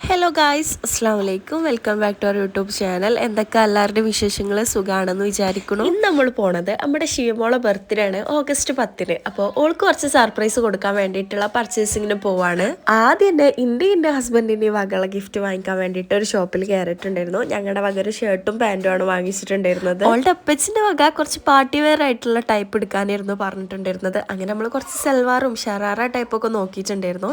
Hello guys അസ്സാം വലൈക്കും welcome back to our YouTube channel എന്തൊക്കെ എല്ലാവരുടെയും വിശേഷങ്ങൾ സുഖമാണെന്ന് വിചാരിക്കുന്നു? ഇന്ന് നമ്മൾ പോണത് നമ്മുടെ ശിവമോളെ ബർത്ത്ഡേ ആണ് ഓഗസ്റ്റ് പത്തിന്. അപ്പോൾ ഓൾക്ക് കുറച്ച് സർപ്രൈസ് കൊടുക്കാൻ വേണ്ടിയിട്ടുള്ള പർച്ചേസിങ്ങിന് പോവാണ്. ആദ്യം തന്നെ എന്റെ എന്റെ ഹസ്ബൻഡിന്റെ വകയുള്ള ഗിഫ്റ്റ് വാങ്ങിക്കാൻ വേണ്ടിയിട്ട് ഒരു ഷോപ്പിൽ കയറിയിട്ടുണ്ടായിരുന്നു ഞങ്ങളുടെ വക ഒരു ഷർട്ടും പാന്റും ആണ് വാങ്ങിച്ചിട്ടുണ്ടായിരുന്നത്. ഓളുടെ അപ്പച്ചിന്റെ വക കുറച്ച് പാർട്ടി വെയർ ആയിട്ടുള്ള ടൈപ്പ് എടുക്കാനായിരുന്നു പറഞ്ഞിട്ടുണ്ടായിരുന്നത്. അങ്ങനെ നമ്മൾ കുറച്ച് സെൽവാറും ഷറാറ ടൈപ്പൊക്കെ നോക്കിയിട്ടുണ്ടായിരുന്നു.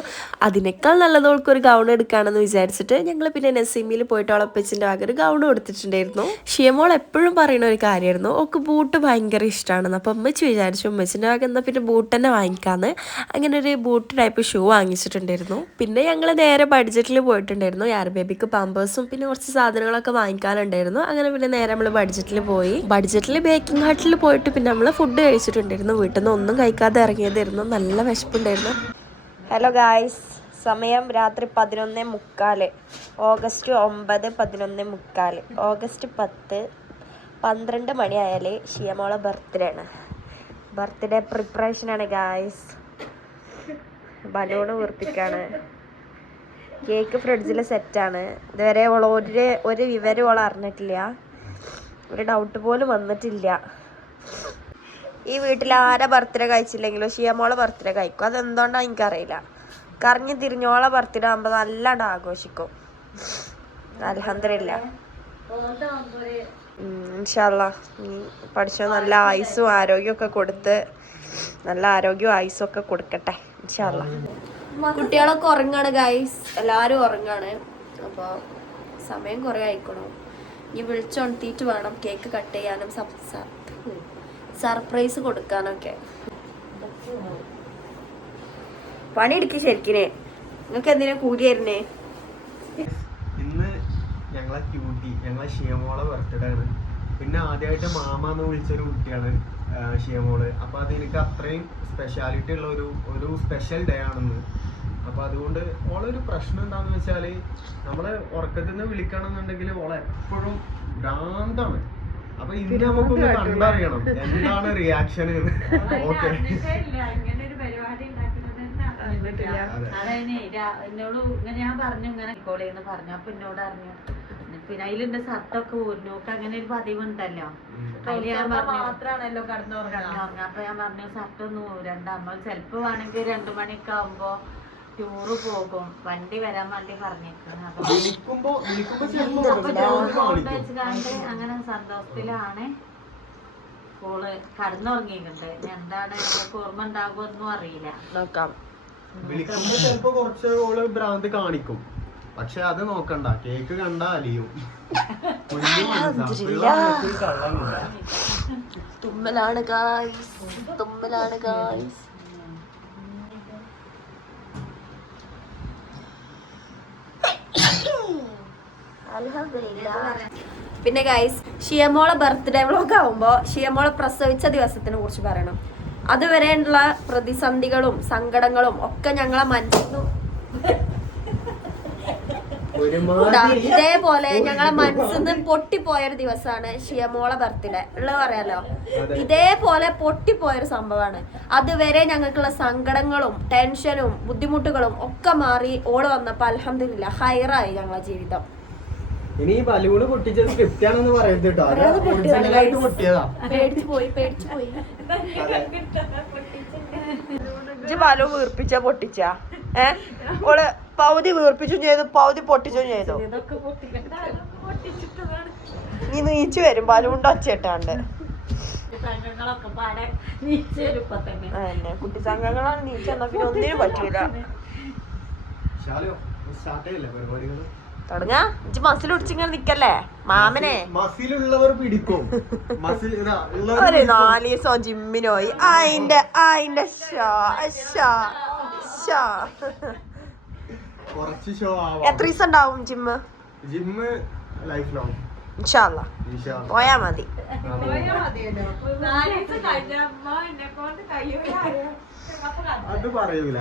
അതിനേക്കാൾ നല്ലത് ഓൾക്കൊരു ഗൗൺ എടുക്കുകയാണെന്ന് വിചാരിച്ചിട്ട് ഞങ്ങൾ പിന്നെ നസീമിൽ പോയിട്ട് ഒളപ്പച്ചിന്റെ ആകെ ഒരു ഗൗൺ കൊടുത്തിട്ടുണ്ടായിരുന്നു ഷിയമോൾ എപ്പോഴും പറയുന്ന ഒരു കാര്യമായിരുന്നു. ഓക്ക് ബൂട്ട് ഭയങ്കര ഇഷ്ടമാണെന്ന് അപ്പം അമ്മച്ചി വിചാരിച്ചു അമ്മച്ചിന്റെ ആകെ എന്നാൽ പിന്നെ ബൂട്ട് തന്നെ വാങ്ങിക്കാന്ന്. അങ്ങനെ ഒരു ബൂട്ട് ടൈപ്പ് ഷൂ വാങ്ങിച്ചിട്ടുണ്ടായിരുന്നു. പിന്നെ ഞങ്ങൾ നേരെ ബഡ്ജറ്റിൽ പോയിട്ടുണ്ടായിരുന്നു. യാർ ബേബിക്ക് പമ്പേഴ്സും പിന്നെ കുറച്ച് സാധനങ്ങളൊക്കെ വാങ്ങിക്കാനുണ്ടായിരുന്നു. അങ്ങനെ പിന്നെ നേരെ നമ്മൾ ബഡ്ജറ്റിൽ പോയി. ബഡ്ജറ്റിൽ ബേക്കിംഗ് ഹട്ടിൽ പോയിട്ട് പിന്നെ നമ്മൾ ഫുഡ് കഴിച്ചിട്ടുണ്ടായിരുന്നു. വീട്ടിൽ നിന്ന് ഒന്നും കഴിക്കാതെ ഇറങ്ങിയതായിരുന്നു. നല്ല വിശപ്പുണ്ടായിരുന്നു. ഹലോ ഗായ്സ് സമയം രാത്രി പതിനൊന്ന് മുക്കാൽ. ഓഗസ്റ്റ് ഒമ്പത് പതിനൊന്ന് മുക്കാൽ. ഓഗസ്റ്റ് പത്ത് പന്ത്രണ്ട് മണിയായാൽ ഷിയമോളെ ബർത്ത്ഡേ ആണ് ബർത്ത്ഡേ പ്രിപ്പറേഷൻ ആണ് ഗായ്സ്. ബലൂണ് വീർപ്പിക്കാണ്. കേക്ക് ഫ്രിഡ്ജിൽ സെറ്റാണ്. ഇതുവരെ ഓൾ ഒരു ഒരു വിവരം ഓൾ അറിഞ്ഞിട്ടില്ല. ഒരു ഡൗട്ട് പോലും വന്നിട്ടില്ല. ഈ വീട്ടിൽ ആരെ ബർത്ത്ഡേ കഴിച്ചില്ലെങ്കിലും ഷിയമോളെ ബർത്ത്ഡേ കഴിക്കും. അതെന്തുകൊണ്ടാണ് എനിക്കറിയില്ല. കറങ്ങി തിരിഞ്ഞോളെ ബർത്ത്ഡേ ആകുമ്പോൾ നല്ലാണ്ട് ആഘോഷിക്കും അലഹമില്ല ഇൻഷാല്ല പഠിച്ച നല്ല ആയുസ്സും ആരോഗ്യമൊക്കെ കൊടുത്ത് നല്ല ആരോഗ്യവും ആയുസ്സും ഒക്കെ കൊടുക്കട്ടെ ഇൻഷാല്ല കുട്ടികളൊക്കെ ഉറങ്ങാണ് ഗൈസ് എല്ലാവരും ഉറങ്ങാണ്. അപ്പോൾ സമയം കുറേ ആയിക്കണു. ഇനി വിളിച്ചുണർത്തിയിട്ട് വേണം കേക്ക് കട്ട് ചെയ്യാനും സർപ്രൈസ് കൊടുക്കാനൊക്കെ. പണിയെടുക്ക് ശരിക്കിനെ. നിങ്ങൾക്ക് എന്തിനാ കൂലി തരുന്നേ? ഇന്ന് ഞങ്ങളെ ക്യൂട്ടി ഞങ്ങളെ ഷിയമോളെ ബർത്ത്ഡേ ആണ്. പിന്നെ ആദ്യമായിട്ട് മാമ എന്ന് വിളിച്ചൊരു കുട്ടിയാണ് ഷിയമോൾ അപ്പൊ അത് എനിക്ക് അത്രയും സ്പെഷ്യാലിറ്റി ഉള്ള ഒരു ഒരു സ്പെഷ്യൽ ഡേ ആണെന്ന്. അപ്പൊ അതുകൊണ്ട് ഓളൊരു പ്രശ്നം എന്താന്ന് വെച്ചാൽ നമ്മളെ ഉറക്കത്തിൽ നിന്ന് വിളിക്കണമെന്നുണ്ടെങ്കിൽ ഓളെ എപ്പോഴും ഭ്രാന്താണ്. അപ്പൊ ഇന്ന് നമുക്കൊന്ന് കണ്ടറിയണം. എന്താണ് റിയാക്ഷൻ ഓക്കെ അതതിനെ എന്നോട് ഇങ്ങനെ ഞാൻ പറഞ്ഞു ഇങ്ങനെ കോളേന്ന് പറഞ്ഞു. അപ്പൊ എന്നോട് അറിഞ്ഞു പിന്നെ അതിലെന്റെ ഷർട്ടൊക്കെ ഊരിനോക്ക് അങ്ങനെ ഒരു പതിവുണ്ടല്ലോ. അതിൽ ഞാൻ പറഞ്ഞു കടന്നുറങ്ങാ അപ്പൊ ഞാൻ പറഞ്ഞു ഷർട്ട് ഒന്നും ഊരണ്ട. നമ്മൾ ചെലപ്പോ വേണമെങ്കിൽ രണ്ടു മണിയൊക്കെ ആവുമ്പോ ടൂറ് പോകും. വണ്ടി വരാൻ വേണ്ടി പറഞ്ഞേക്കാണ് അപ്പൊ ടൂറ് ദേഷ്യം വെച്ചുകാണ്ട് അങ്ങനെ സന്തോഷത്തിലാണ് ഓൾ കടന്നുറങ്ങിയിട്ടുണ്ട് എന്താണ് ഓർമ്മ ഉണ്ടാകുമെന്നും അറിയില്ല. നോക്കാം. വിളിക്കുമ്പോ ചിലപ്പോ കുറച്ച് ഓൾ ഭ്രാന്ത് കാണിക്കും. പക്ഷെ അത് നോക്കണ്ട. കേക്ക് കണ്ട അലിയും. തുമ്മലാണ് ഗായ്സ് തുമ്മലാണ് ഗായ്സ് പിന്നെ ഗൈസ് ഷിയമോളെ ബർത്ത്ഡേ വ്ളോഗ് ആവുമ്പോ ഷിയമോളെ പ്രസവിച്ച ദിവസത്തിനെ കുറിച്ച് പറയണം. അതുവരെയുള്ള പ്രതിസന്ധികളും സങ്കടങ്ങളും ഒക്കെ ഞങ്ങളെ ഒരുമാതിരി ഇതേപോലെ ഞങ്ങളെ മനസ്സിൽ നിന്ന് പൊട്ടിപ്പോയ ഒരു ദിവസമാണ് ഷിയമോളെ ബർത്ത്ഡേ ഉള്ളത് പറയാലോ. ഇതേപോലെ പൊട്ടിപ്പോയൊരു സംഭവമാണ് അതുവരെ ഞങ്ങൾക്കുള്ള സങ്കടങ്ങളും ടെൻഷനും ബുദ്ധിമുട്ടുകളും ഒക്കെ മാറി ഓൾ വന്നപ്പോ അലഹമില്ല ഹൈറായി ഞങ്ങളെ ജീവിതം. ഇനി ഈ ബലൂണ് പൊട്ടിച്ചത് സ്ക്രിപ്റ്റ് ആണെന്ന് പറയരുത് കേട്ടോ guys. പൊട്ടിയതാ. ബലൂ വീർപ്പിച്ച പൊട്ടിച്ച? ഏ? ഓൾ പൗതി വീർപ്പിച്ചും ചെയ്തു പൗതി പൊട്ടിച്ചും ചെയ്തു. നീ നീച്ചു വരും ബലൂണ്ട് ഒച്ചയിട്ടാണ്ട്. കുട്ടി സംഘങ്ങളാണ് നീച്ചെന്നാ പിന്നെ ഒന്നിനും പറ്റൂല. തുടങ്ങാ. ഇജ്ജ് മസിൽ ഒടിച്ചിങ്ങനെ നിക്കല്ലേ? മാമനെ. മസിലുള്ളവർ പിടിക്കും. മസിൽ ഇതാ ഉള്ളവർ ഒരു പിടിക്കും. നാല് ദിവസം ജിമ്മിന് പോയി ആവാം. എത്ര ദിവസം ഉണ്ടാവും ജിമ്മ്? ജിമ്മ് ലൈഫ് ലോങ് പോയാ മതി. അത് പറയൂല.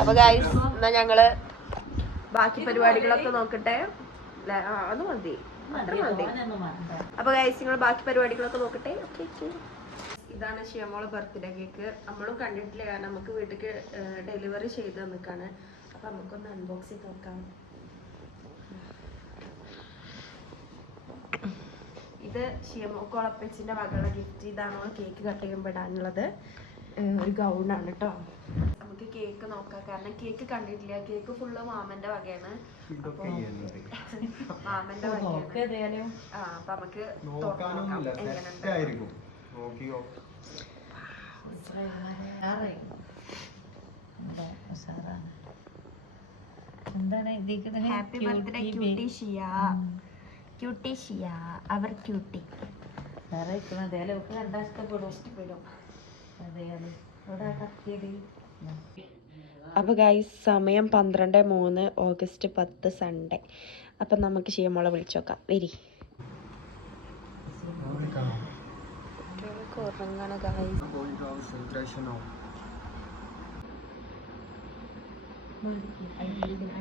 അപ്പൊ ഗൈസ് എന്നാ ഞങ്ങൾ ബാക്കി പരിപാടികളൊക്കെ നോക്കട്ടെ? അത് മതി. അത്ര മതി. അപ്പൊ ഗൈസ് നിങ്ങൾ ബാക്കി പരിപാടികളൊക്കെ നോക്കട്ടെ? ഓക്കെ ഇതാണ് ഷിയമോളെ ബർത്ത്ഡേ കേക്ക് നമ്മളും കണ്ടിട്ടില്ല കാരണം നമുക്ക് വീട്ടിലേക്ക് ഡെലിവറി ചെയ്ത് നിൽക്കാണ് അപ്പൊ നമുക്കൊന്ന് അൺബോക്സ് ചെയ്ത് നോക്കാം. ഇത് ഷിയമോക്കോളപ്പച്ചിന്റെ വകയുള്ള ഗിഫ്റ്റ് ഇതാണ് കേക്ക് കട്ട് ചെയ്യുമ്പോൾ ഇടാനുള്ളത്. ഒരു ഗൗണാണ് കേട്ടോ നമുക്ക് കേക്ക് നോക്കാം. കാരണം കേക്ക് കണ്ടിട്ടില്ല. കേക്ക് ഫുള്ള് മാമന്റെ വകയാണ്. മാമന്റെ വകയാണ്. ആ അപ്പൊ നമുക്ക് എന്താണ് happy birthday cutie Shiya. Cutie Shiya. Our cutie വേറെ ഇരിക്കുന്നത് അതേലും ഒക്കെ കണ്ടാ ഇഷ്ടപ്പെടും. ഇഷ്ടപ്പെടും. അപ്പോൾ ഗൈസ് സമയം പന്ത്രണ്ട് മൂന്ന് ഓഗസ്റ്റ് പത്ത് സൺഡേ അപ്പം നമുക്ക് ഷിയമോളെ വിളിച്ചോക്കാം. വരി. ഉറങ്ങണ ഗൈസ്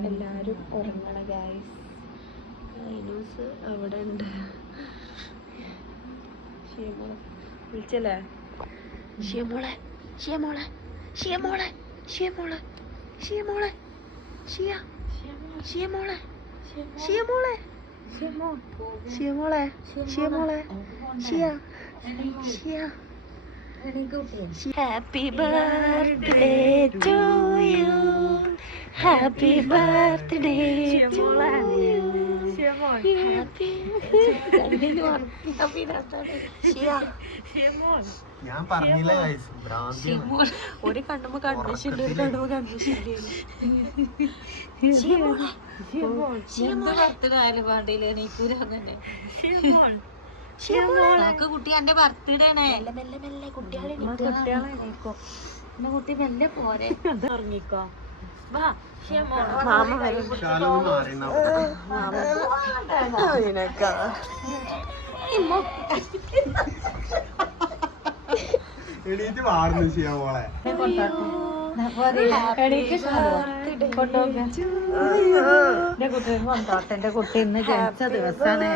എല്ലാവരും ഉറങ്ങണ ഗൈസ് അവിടെ ഉണ്ട് വിളിച്ചല്ലേ? 羡慕嘞羡慕嘞羡慕嘞羡慕嘞羡慕嘞羡慕羡慕嘞羡慕嘞羡慕羡慕嘞羡慕嘞羡慕嘞羡慕嘞羡慕嘞羡慕嘞羡慕嘞 happy birthday to you happy birthday to you happy birthday to you happy birthday to you happy birthday to you happy birthday to you happy birthday to you ഞാൻ പറഞ്ഞില്ല ഗൈസ് ഒരു കണ്ണുമ്പോ confusion ഒരു കണ്ണുമ്പോ confusion പാടിയില്ല എനിക്കൂല അങ്ങനെ. കുട്ടി എന്റെ birthday ആണ് കുട്ടികളെ കുട്ടി മെല്ലെ പോരെ. ഉറങ്ങിക്കോ. മാമ മാമ എണീറ്റ് മാറുന്നു ചെയ്യാൻ പോളെ എന്റെ കുട്ടി കൊണ്ടോട്ടെ എന്റെ കുട്ടി ഇന്ന് ജനിച്ച ദിവസമാണ്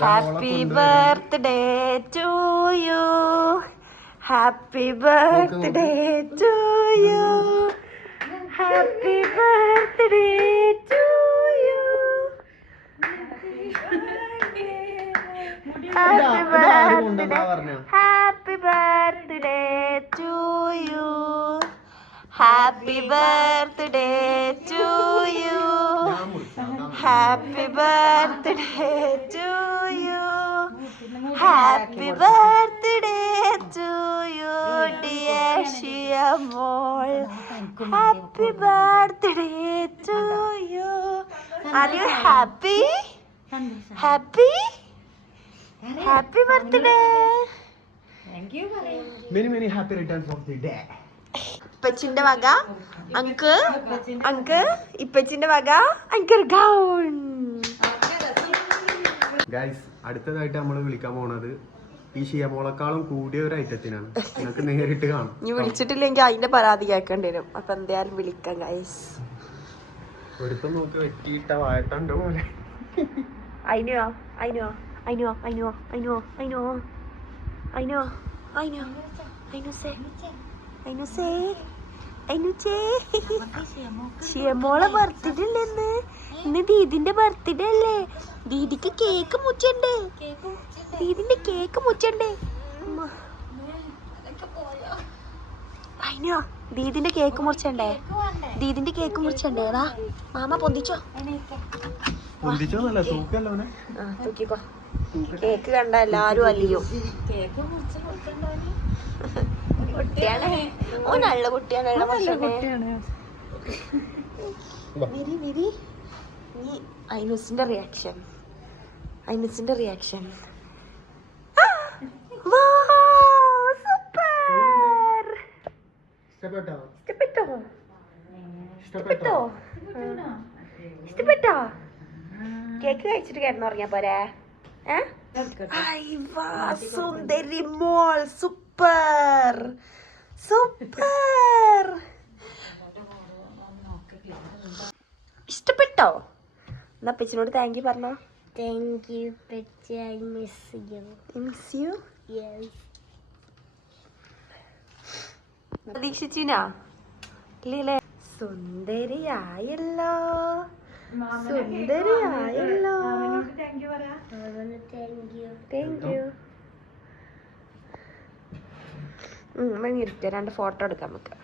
happy birthday to you happy birthday to you happy birthday to you happy birthday to you happy birthday to you happy birthday to you happy birthday to you dear Shiya ഷിയമോൾ happy birthday to you are you happy happy happy birthday many many happy returns of the day ഇപ്പച്ചിന്റെ വക അങ്ക് അങ്ക് ഇപ്പച്ചിന്റെ വക anger gown. Guys അടുത്തതായിട്ട് നമ്മൾ വിളിക്കാൻ പോണത് ഈ ഷിയമോളെക്കാളും കൂടിയ ഒരു ഐറ്റത്തിനാണ്. നിങ്ങൾക്ക് നേരിട്ട് കാണാം. ഇനി വിളിച്ചിട്ടില്ലെങ്കിൽ അതിന്റെ പരാതി കേൾക്കേണ്ടി വരും. അപ്പൊ എന്തായാലും വിളിക്കാം ഗൈസ് ഒരുത്തം നോക്കി വെട്ടിയിട്ട വായത്തണ്ട് പോലെ. I know, I know, I know, I know. I know, I know. I know say. I know say. I know say. ഷിയമോളെ ബർത്ത്ഡേ അല്ലേ ഇന്ന് ഇന്ന് ദീദിന്റെ ബർത്ത്ഡേ അല്ലേ ദീദിക്ക് കേക്ക് മുച്ചണ്ടേ ദീദിന്റെ കേക്ക് മുച്ചണ്ടേ അയിനോ ദീദിന്റെ കേക്ക് മുറിച്ചണ്ടേ ദീദിന്റെ കേക്ക് മുറിച്ചണ്ടേ വാ മാമ പൊന്തിച്ചോ പൊന്തിച്ചോ തൂക്കിക്കോ കേക്ക് കണ്ട എല്ലാരും അല്ലയോ കുട്ടിയാണ്. ഓ നല്ല കുട്ടിയാണ് വിരി വിരി. നീ ഐനുസിന്റെ റിയാക്ഷൻ ഐനുസിന്റെ റിയാക്ഷൻ സൂപ്പർ! ഇഷ്ടപ്പെട്ടോ? ഇഷ്ടപ്പെട്ടോ? ഇഷ്ടപ്പെട്ടോ? ഇഷ്ടപ്പെട്ടോ? കേക്ക് കഴിച്ചിട്ട് കിടന്നുറങ്ങിയാ പോരെ? സുന്ദരി മോൾ സൂപ്പർ. സൂപ്പർ. ഇഷ്ടപ്പെട്ടോ? എന്നാ അപ്പച്ചിനോട് താങ്ക് യു പറഞ്ഞോ. Thank you, Betty. I miss you. Miss you Yes. പ്രതീക്ഷിച്ചിനാ? ഇല്ലേ സുന്ദരിയായല്ലോ. സുന്ദരിയായല്ലോ. താങ്ക് യു ഇരുട്ട് രണ്ട് ഫോട്ടോ എടുക്കാം നമുക്ക്.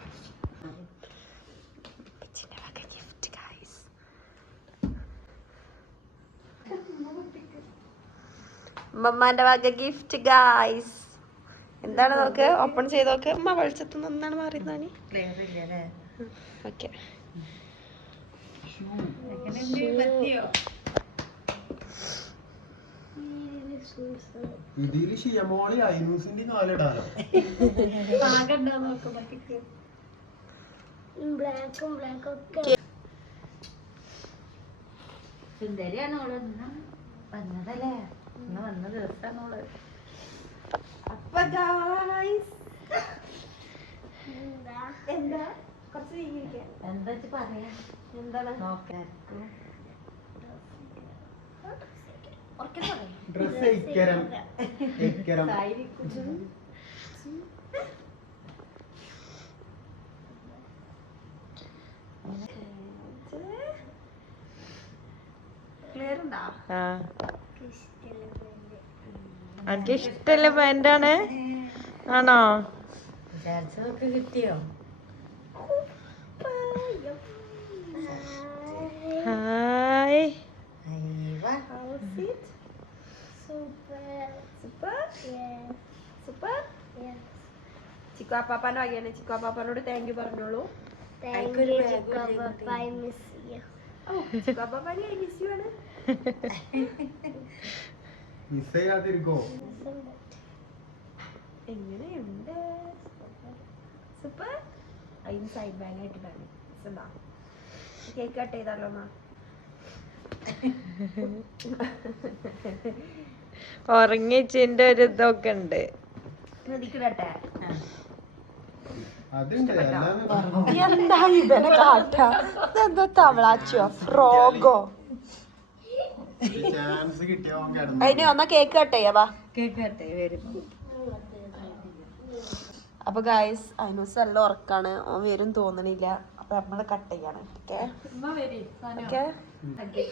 ഗിഫ്റ്റ് ഗൈസ് ഉമ്മമാന്റെ വക ഗിഫ്റ്റ് ഗായ്സ് എന്താണ് നോക്ക്? ഓപ്പൺ ചെയ്ത് നോക്ക്. ഉമ്മ വെളിച്ചത്ത് നിന്നാണ് മാറിയതാണ് ക്ലിയർ ഓക്കെ ഇതിൽ ഷിയമോളി ഐനൂസിന്റെ ബ്ലാക്കും സുന്ദരിയാണ് ഓൾ ഇന്ന് വന്നതല്ലേ ഇന്ന് വന്ന ദിവസമാണ് ഓൾ അപ്പൊ ഗൈസ് എന്താ കുറച്ച് നീങ്ങിയിരിക്കാം. എന്താ പറയാ? എന്താണ്? നോക്കാം. ഡ്രസ് ഇക്കരം ഇക്കരം ക്ലിയർ ഉണ്ടോ എനിക്ക് ഇഷ്ടല്ല പാന്റാണ് ആണോ വിചാരിച്ചതൊക്കെ കിട്ടിയോ ഹായ് അയ്യവാ സൂപ്പർ ചിക്കു അപ്പാപ്പാന്റെ വകയാണ് ചിക്കു അപ്പാപ്പാനോട് താങ്ക് യു പറഞ്ഞോളൂ ഓ, ചിക്കു അപ്പാപ്പാനെ ഐ മിസ് യു ആണ് മിസ് ചെയ്യാതിരിക്കോ എങ്ങനെയുണ്ട് സൂപ്പർ അതിന് സൈഡ് ബാഗ് ആയിട്ടാണ് എന്താ കേക്ക് കട്ട് ചെയ്താലോ എന്നാ ഉറങ്ങിച്ചിന്റെ ഒരു ഇതൊക്കെ ഉണ്ട്. എന്താ ഇവനെ കാട്ടാ? ഇതെന്താ തവളാച്ചോ ഫ്രോഗോ? ചാൻസ് കിട്ടിയോ കിടന്നു അതിന് വന്നാ കേക്ക് കട്ട് ചെയ്യാവാ കേക്കട്ടെ വരും. അപ്പൊ ഗായ്സ് അനൂസ് നല്ല ഉറക്കാണ്. ഓൻ വരും തോന്നണില്ല. അപ്പൊ നമ്മൾ കട്ട് ചെയ്യാണ്. ഓക്കെ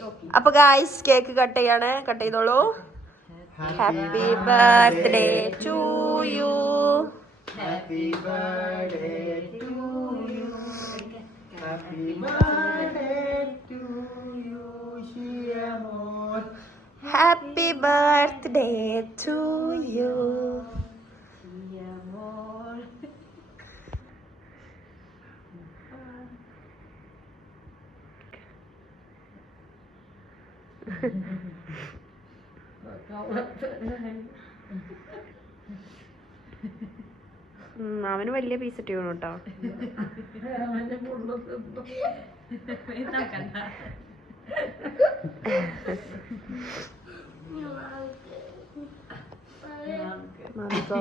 ഓക്കെ അപ്പൊ ഗായ്സ് കേക്ക് കട്ട് ചെയ്യാണ്. കട്ട് ചെയ്തോളൂ. Happy birthday to you happy birthday to you happy birthday to you ഷിയമോൾ happy birthday to you അവന് വലിയ പീസ് ഇട്ടിക്കണം കേട്ടോ മാമിക്കോ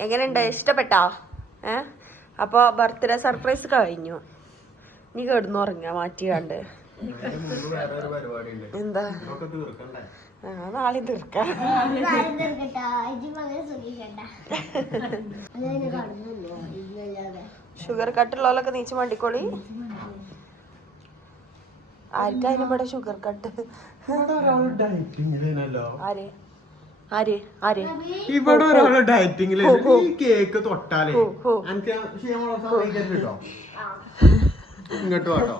എങ്ങനെയുണ്ട്? ഇഷ്ടപ്പെട്ടോ? ഏ? അപ്പൊ ബർത്ത്ഡേ സർപ്രൈസ് കഴിഞ്ഞു. നീ കിടന്നുറങ്ങാ മാറ്റി കണ്ട്. എന്താ? നാളെ തീർക്കാം. ഷുഗർ കട്ടുള്ളവരൊക്കെ നീച്ച് മണ്ടിക്കോളി. ആർക്കാ അതിന് ഇവിടെ ഷുഗർ കട്ട് ആര്? ആര്? ആര്? ഇവിടെ ഒരാൾ ഡയറ്റിങ്ങിൽ ഈ കേക്ക് തൊട്ടാലേ. എനിക്ക് ക്ഷീണമുള്ള സമയത്ത് കേട്ടോ? ഇങ്ങോട്ട് വാട്ടോ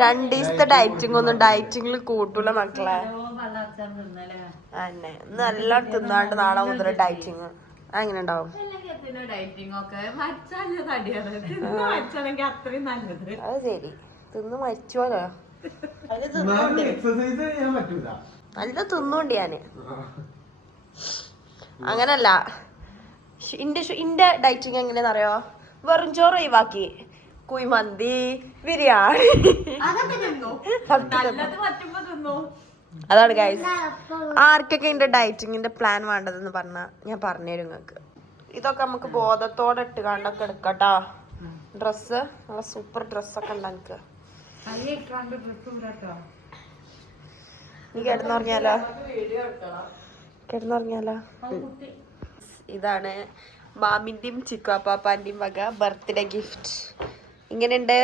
രണ്ട് ദിവസത്തെ ഡയറ്റിംഗ് ഒന്നും ഡയറ്റിംഗിൽ കൂട്ടൂല മക്കളെ. അന്നെ നല്ല തിന്നാണ്ട് നാളെ മുതൽ ഡയറ്റിങ് അങ്ങനെ ഉണ്ടാവും? അത് ശരി. തിന്ന് മരിച്ചോലോ. നല്ല തിന്നുണ്ട് ഞാൻ. അങ്ങനല്ല. ഇന്റെ ഇന്റെ ഡയറ്റിങ് എങ്ങനെയാണെന്നറിയോ വെറും ചോറ് ഒഴിവാക്കി. കുയ്മന്തി ബിരിയാണി. അതാണ് ഗൈസ് ആർക്കൊക്കെ എന്റെ ഡയറ്റിങ്ങിന്റെ പ്ലാൻ വേണ്ടതെന്ന് പറഞ്ഞാ ഞാൻ പറഞ്ഞുതരും നിങ്ങൾക്ക് ഇതൊക്കെ നമുക്ക് ബോധത്തോടെ ഇട്ട് കണ്ടൊക്കെ എടുക്കട്ടാ. ഡ്രസ്സ് നല്ല സൂപ്പർ ഡ്രസ്സൊക്കെ ഉണ്ട് എനിക്ക് നീ കിടന്നുറങ്ങിയാലോ? കിടന്നുറങ്ങിയാലോ? ഇതാണ് മാമിന്റെയും ചിക്കുവാപ്പാപ്പാന്റെയും വക ബർത്ത്ഡേ ഗിഫ്റ്റ് ഇങ്ങനെയുണ്ട്?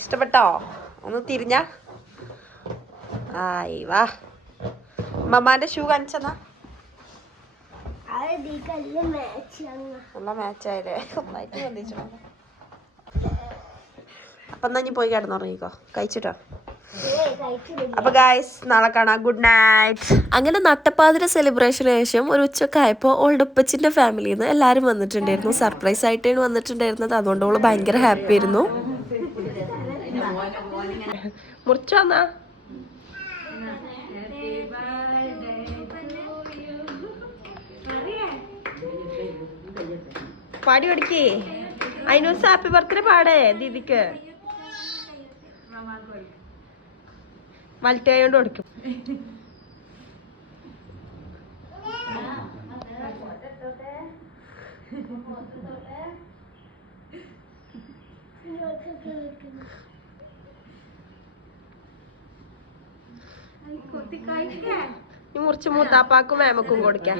ഇഷ്ടപ്പെട്ടോ? ഒന്ന് തിരിഞ്ഞ. ആയി വാ. മമ്മാന്റെ ഷൂ കാണിച്ചെന്നാ. നല്ല മാച്ചായല്ലേ ഒന്നായിട്ട് വന്നിച്ചോ അപ്പൊ എന്നാ ഇനി പോയി കിടന്നുറങ്ങിക്കോ. കഴിച്ചിട്ടോ? അപ്പൊ ഗായ്സ് നാളെ കാണാം. ഗുഡ് നൈറ്റ് അങ്ങനെ നട്ടപ്പാതിര സെലിബ്രേഷന് ശേഷം ഒരു ഉച്ചയൊക്കെ ആയപ്പോൾ ഓളുടെ ഉപ്പച്ചിന്റെ ഫാമിലിയിൽ നിന്ന് എല്ലാവരും വന്നിട്ടുണ്ടായിരുന്നു. സർപ്രൈസ് ആയിട്ടാണ് വന്നിട്ടുണ്ടായിരുന്നത്. അതുകൊണ്ട് ഓൾ ഭയങ്കര ഹാപ്പി ആയിരുന്നു. പാടി പഠിക്കേ. അതിനൊരു ഹാപ്പി ബർത്ത്ഡേ പാടേ ദീദിക്ക്. വലറ്റായോണ്ട് കൊടുക്കും. മുറിച്ച് മൂത്താപ്പാക്കും മേമക്കും കൊടുക്കാം.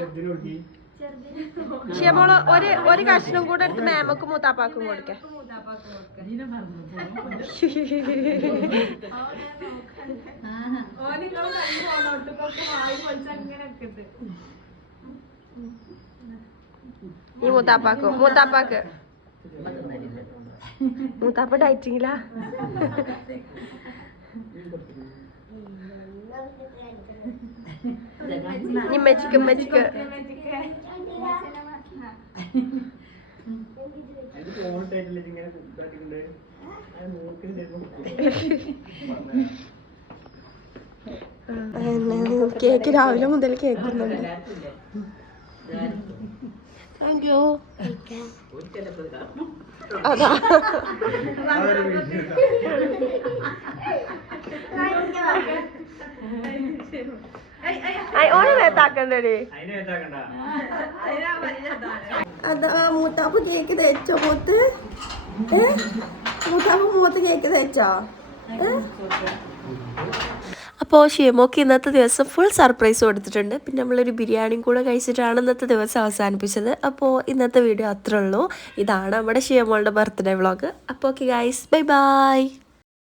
ക്ഷമോൾ ഒരു ഒരു കഷ്ണം കൂടെ എടുത്ത് മാമക്കും മൂത്താപ്പാക്കും കൊടുക്കാം. ഈ മൂത്താപ്പാക്കും മൂത്താപ്പാക്ക്. മൂത്താപ്പ ഡയറ്റിങ്ങിലാ? നിമ്മച്ചിക്ക് ഇമ്മച്ചിക്ക്. കേക്ക് രാവിലെ മുതൽ കേൾക്കുന്നുണ്ട് താങ്ക് യു. അതാ. ഓനെ നേത്താക്കണ്ടേ അതാ മൂത്താപ്പ് കേക്ക് തേച്ചോ മൂത്ത്? മൂത്താപ്പ് മൂത്ത് കേക്ക് തേച്ചോ? അപ്പോൾ ഷിയമോക്ക് ഇന്നത്തെ ദിവസം ഫുൾ സർപ്രൈസ് കൊടുത്തിട്ടുണ്ട്. പിന്നെ നമ്മളൊരു ബിരിയാണിയും കൂടെ കഴിച്ചിട്ടാണ് ഇന്നത്തെ ദിവസം അവസാനിപ്പിച്ചത്. അപ്പോൾ ഇന്നത്തെ വീഡിയോ അത്രേ ഉള്ളൂ. ഇതാണ് നമ്മുടെ ഷിയമോളുടെ ബർത്ത്ഡേ വ്ളോഗ് അപ്പോൾ ഓക്കെ ഗൈസ് ബൈ ബൈ